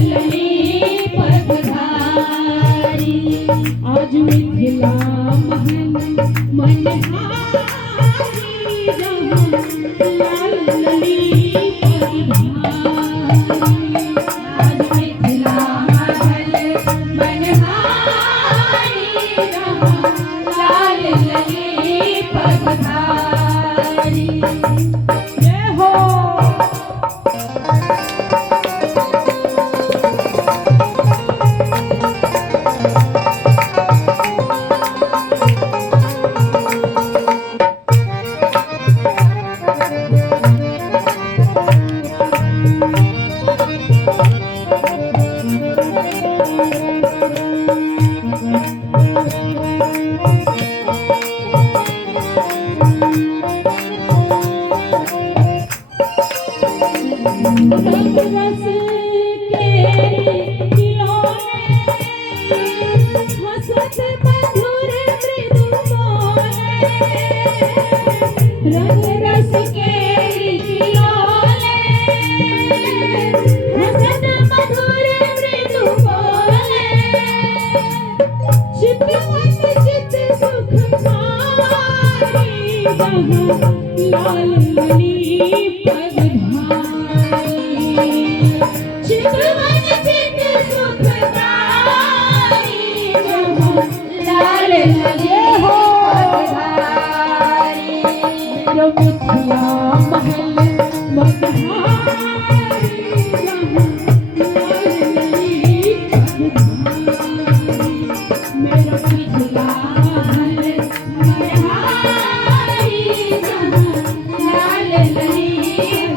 लली पगधारी। आज मिथिला महल मनहारी जहाँ लाल लली पगधारी। आज मिथिला महल मनहारी जहाँ लाल लली पगधारी। जय हो। रंग रस के खिलौने हंसत मधुर मृदु बोले। रंग रस के खिलौने हंसत मधुर मृदु बोले। चितवन चित सुखकारी जहाँ लाल लली पगधारी। चितवन चित सुखकारी जहाँ लाल लली पगधारी। मेरा मिथिला महल मनहारी जहाँ लाल लली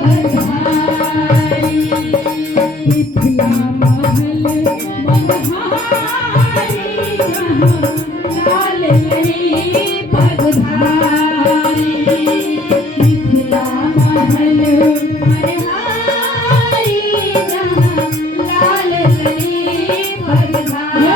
पगधारी। मेरा मिथिला महल मनहारी जहाँ लाल लली पगधारी। मिथिला महल मनहारी जहाँ लाल लली पगधारी। मिथिला महल मनहारी जहाँ लाल लली पगधारी।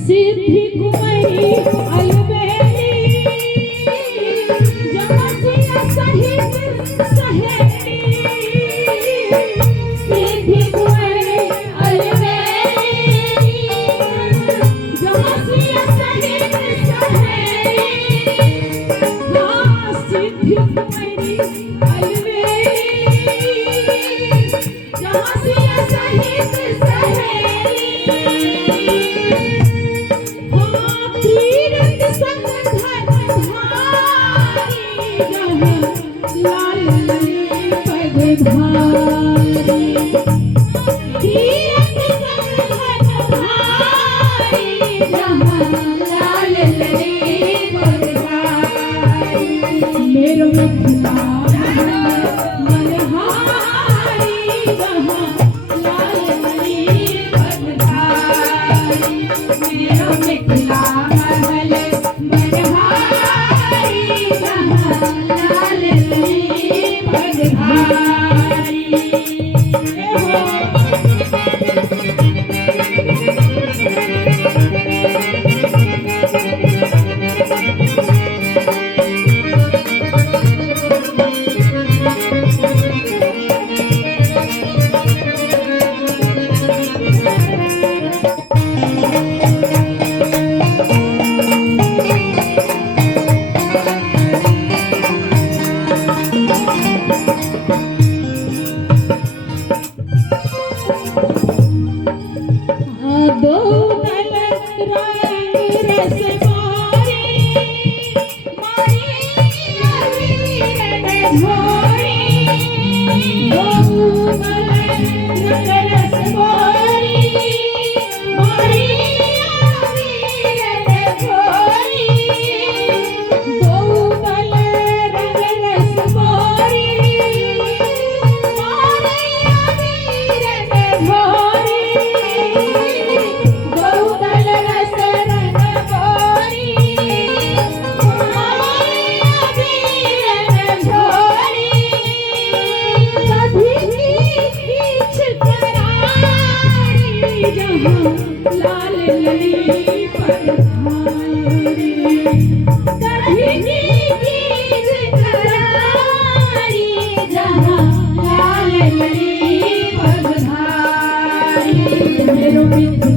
सिद्धि कुंवरी अलबेली जहाँ सिया सहित सहेली। सिद्धि कुंवरी अलबेली जहाँ सिया सहित सहेली। हाँ सिद्धि कुंवरी अलबेली जहाँ सिया सहित सहेली। तीरथ संग धनुधारी जहाँ लाल लली पगधारी। तीरथ संग धनुधारी जहाँ लाल लली पगधारी। मेरा मिथिला महल मनहारी जहाँ लाल लली पगधारी। मेरा मिथिला महल मनहारी जहाँ लाल लली पगधारी। जय हो।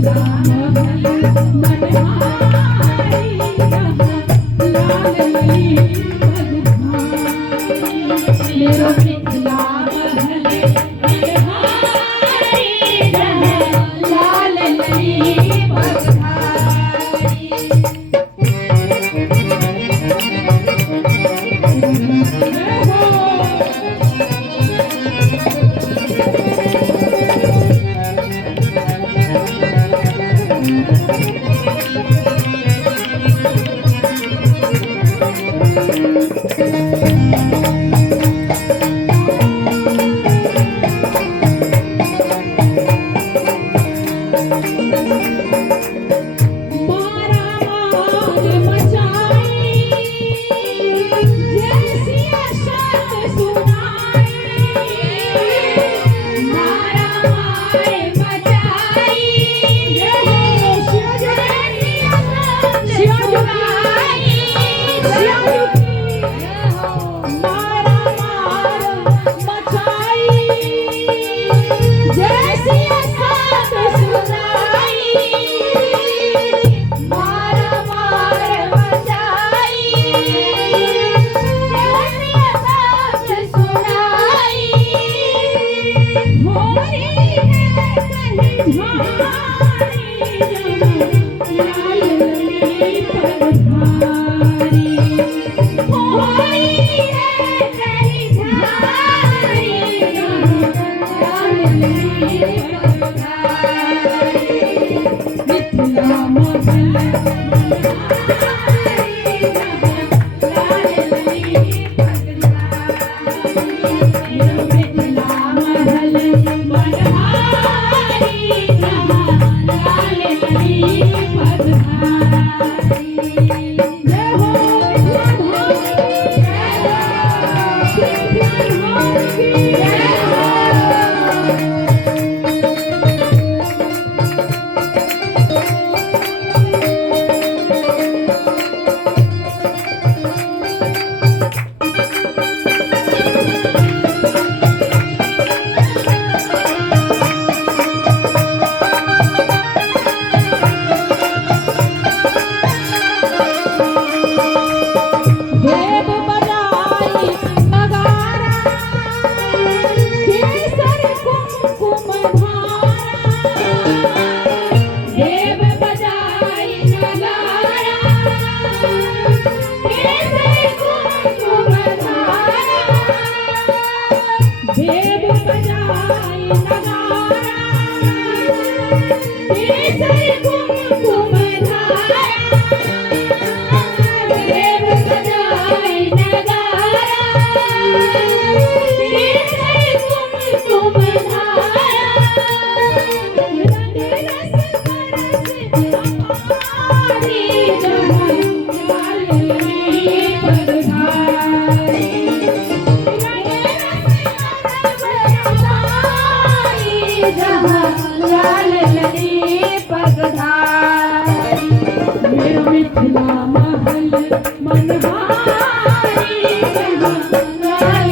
मिथिला महल मनहारी जहाँ लाल लली पगधारी मेरो मिथिला महल मनहारी जहाँ लाल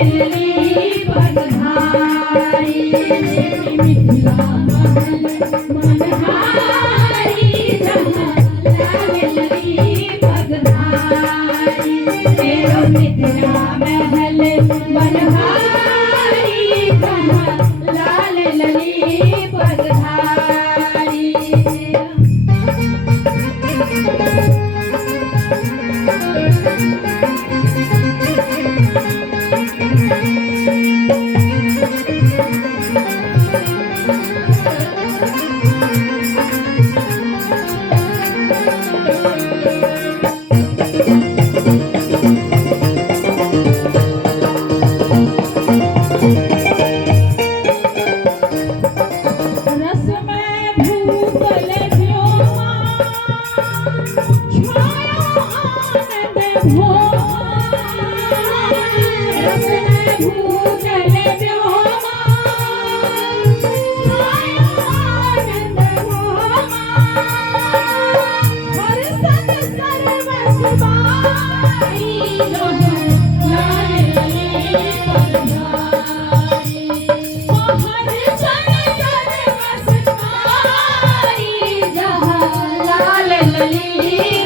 लली पगधारी मिथिला महल मनहारी जहाँ लाल लली पगधारी रस में भूतल व्योमा छाया आनंद भोमा रस में भूतल व्योमा छाया आनंद भोमा हर सत सर्वस बाई जहाँ लाल लली पगधारी हर सत सर्वस बाई जहाँ लाल लली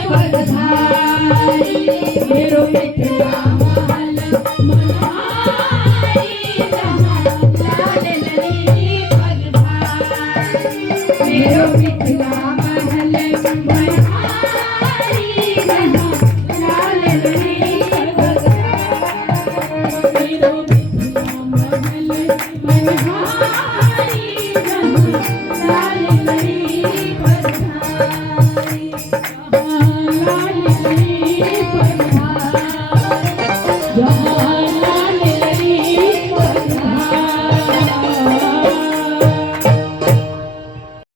पगधारी मेरो मिथिला महल मनहारी जहाँ लाल लली पगधारी मेरो मिथिला महल मनहारी जहाँ लाल लली पगधारी मेरो मिथिला महल मनहारी जहाँ